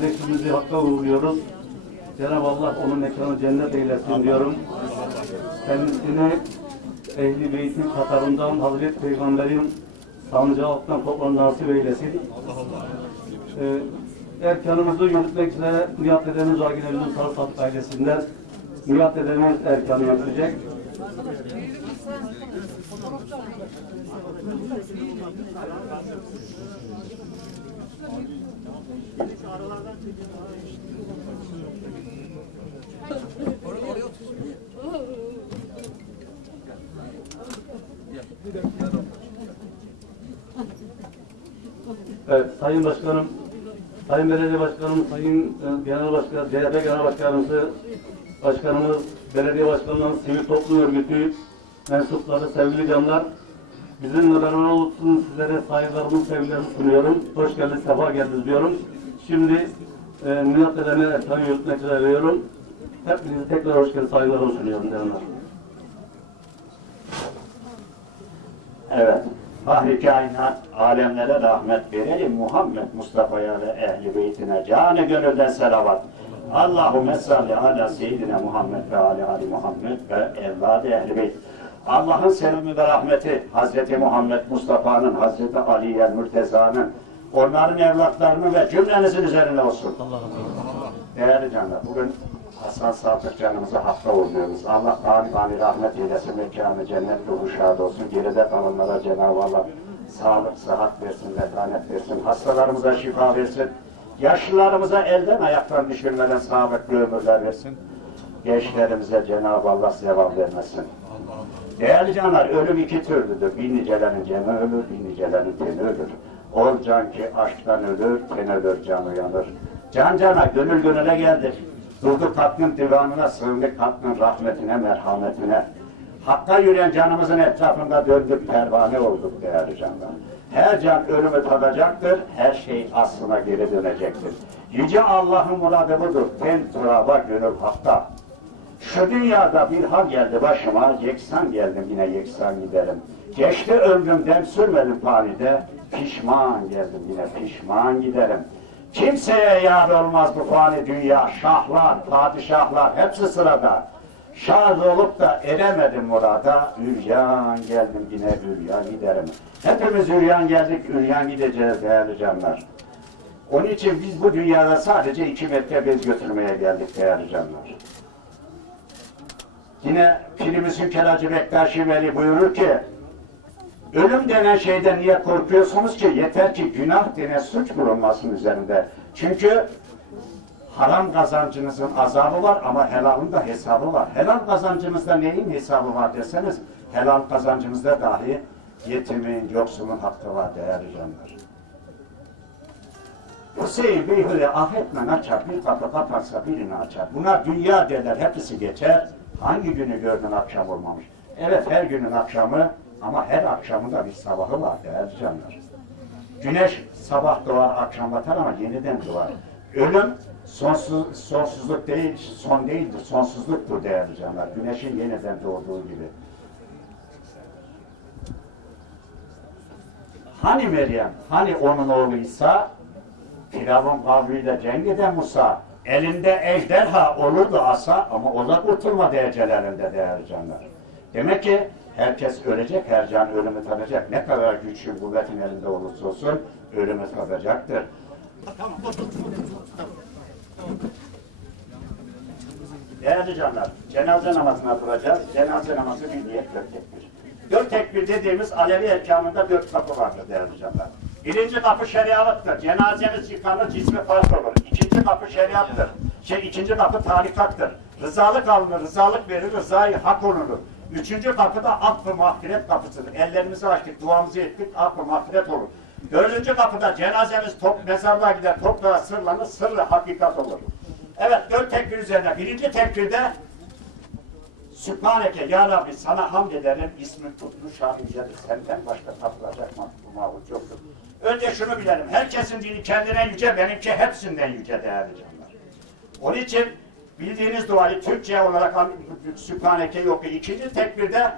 Kardeşimizi hakka uğurluyoruz. Cenab-ı Allah onun mekanı cennet eylesin diyorum. Kendisini Ehli Beyt'in Katarından Hazreti Peygamber'in sancağı altından toplam nasip eylesin. Ee, erkanımızı yürütmek üzere Nihat dedemiz Agilerimizin Sarısat ailesinden Nihat dedemiz erkanı yürütecek. Evet, Sayın Başkanım, Sayın Belediye Başkanım, Sayın e, Genel Başkan, CHP Genel Başkanımızı, Başkanımız, Belediye Başkanımız, Sivil Toplum Örgütü mensupları, sevgili canlar, bizimle beraber olsun sizlere saygılarımı, sevgilerimi sunuyorum. Hoş geldiniz, sefa geldiniz diyorum. Şimdi e, Nihat Dedem'e Ertan'ı yürütmek üzere veriyorum. Hepinize tekrar hoş geldiniz, saygılarımı sunuyorum canlar. Evet. Fahri kainat alemlere rahmet verelim. Muhammed Mustafa'ya ve ehli beytine canı gönülden selavat. Allahümme salli ala seyyidine Muhammed ve ala ali Muhammed ve evladı ehli beyt. Allah'ın selamı ve rahmeti Hazreti Muhammed Mustafa'nın, Hazreti Ali'ye Mürteza'nın, onların evlatlarının ve cümlenizin üzerine olsun. Değerli canlar, bugün Hasan Sadık canımızı hafta oluyoruz. Allah bani bani rahmet eylesin, mekanı cennet ruhu şad olsun. Geride kalanlara Cenab-ı Allah sağlık, sıhhat versin, metanet versin. Hastalarımıza şifa versin. Yaşlılarımıza elden ayaktan düşürmeden sağlıklı ömürler versin. Gençlerimize Cenab-ı Allah sevap vermesin. Değerli canlar, ölüm iki türlüdür. Bir nicelerin canı ölür, bir nicelerin teni ölür. Ol can ki aşktan ölür, ten ölür, can uyanır. Can cana, gönül gönüle geldik. Durduk hakkın divanına, sığındık hakkın rahmetine, merhametine. Hakka yürüyen canımızın etrafında döndük, pervane olduk değerli canlar. Her can ölümü tadacaktır, her şey aslına geri dönecektir. Yüce Allah'ın muradı budur. Ten turaba, gönül hakta. Şu dünyada bir hal geldi başıma, yeksan geldim yine yeksan giderim. Geçti ömrüm dem sürmedim fanide, pişman geldim yine pişman giderim. Kimseye yar olmaz bu fani dünya, şahlar, padişahlar hepsi sırada. Şad olup da eremedim murada, üryan geldim yine üryan giderim. Hepimiz üryan geldik, üryan gideceğiz değerli canlar. Onun için biz bu dünyada sadece iki metre bez götürmeye geldik değerli canlar. Yine Pirimizin Kelacı Bektaşi Veli buyurur ki Ölüm denen şeyden niye korkuyorsunuz ki? Yeter ki günah denen suç bulunmasın üzerinde. Çünkü haram kazancınızın azabı var ama helalın da hesabı var. Helal kazancınızda neyin hesabı var deseniz helal kazancınızda dahi yetimin, yoksulun hakkı var değerli canlar. Hüseyin Beyhüle ahetmen açar, bir kapı kaparsa birini açar. Buna dünya derler, hepsi geçer. Hangi günü gördün akşam olmamış? Evet her günün akşamı ama her akşamın da bir sabahı var değerli canlar. Güneş sabah doğar, akşam batar ama yeniden doğar. Ölüm sonsuz, sonsuzluk değil, son değildir, sonsuzluktur değerli canlar. Güneşin yeniden doğduğu gibi. Hani Meryem, hani onun oğlu İsa, Firavun kavmiyle cenk eden Musa, elinde ejderha olurdu asa ama o da kurtulmadı ecelerinde değerli canlar. Demek ki herkes ölecek, her can ölümü tadacak. Ne kadar güçlü kuvvetin elinde olursa olsun ölümü tadacaktır. Değerli canlar, cenaze namazına duracağız. Cenaze namazı bir niyet dört tekbir. Dört tekbir dediğimiz Alevi erkanında dört kapı vardır değerli canlar. Birinci kapı şeriattır. Cenazemiz yıkanır, cismi fark olur. İkinci kapı şeriattır. Şey, ikinci kapı tarikattır. Rızalık alınır, rızalık verir, rızayı hak olunur. Üçüncü kapı da affı mağfiret kapısıdır. Ellerimizi açtık, duamızı ettik, affı mağfiret olur. Dördüncü kapıda cenazemiz top, mezarlığa gider, toprağa sırlanır, sırrı hakikat olur. Evet, dört tekbir üzerine. Birinci tekbirde Sübhaneke ya Rabbi sana hamd ederim ismin kutlu şan yücedir. Senden başka tapılacak bu mabut yoktur. Önce şunu bilelim. Herkesin dini kendine yüce, benimki hepsinden yüce değerli canlar. Onun için bildiğiniz duayı Türkçe olarak Sübhaneke yok. İkinci tekbirde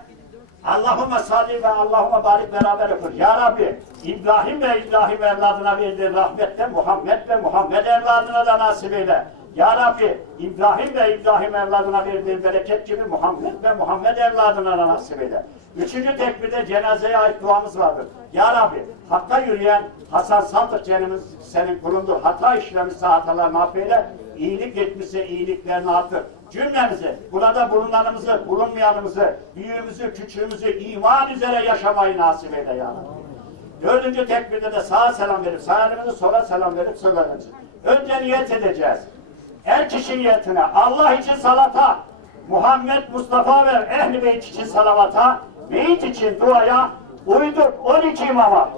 Allahümme salli ve Allahümme barik beraber okur. Ya Rabbi İbrahim ve İbrahim evladına verdiğin rahmette Muhammed ve Muhammed evladına da nasip eyle. Ya Rabbi İbrahim ve İbrahim evladına verdiğin bereket gibi Muhammed ve Muhammed evladına nasip eyle. Üçüncü tekbirde cenazeye ait duamız vardır. Ya Rabbi hakka yürüyen Hasan Saltık cenimiz senin kulundur. Hata işlemişse hatalarını affeyle. iyilik etmişse iyiliklerini artır. Cümlemizi, burada bulunanımızı, bulunmayanımızı, büyüğümüzü, küçüğümüzü iman üzere yaşamayı nasip eyle ya Rabbi. Dördüncü tekbirde de sağa selam verip, sağ elimizi sola selam verip söyleriz. Önce niyet edeceğiz. Her kişi niyetine, Allah için salata, Muhammed Mustafa ve Ehl-i Beyt için salavata, Beyt için duaya, uyduk 12 imama,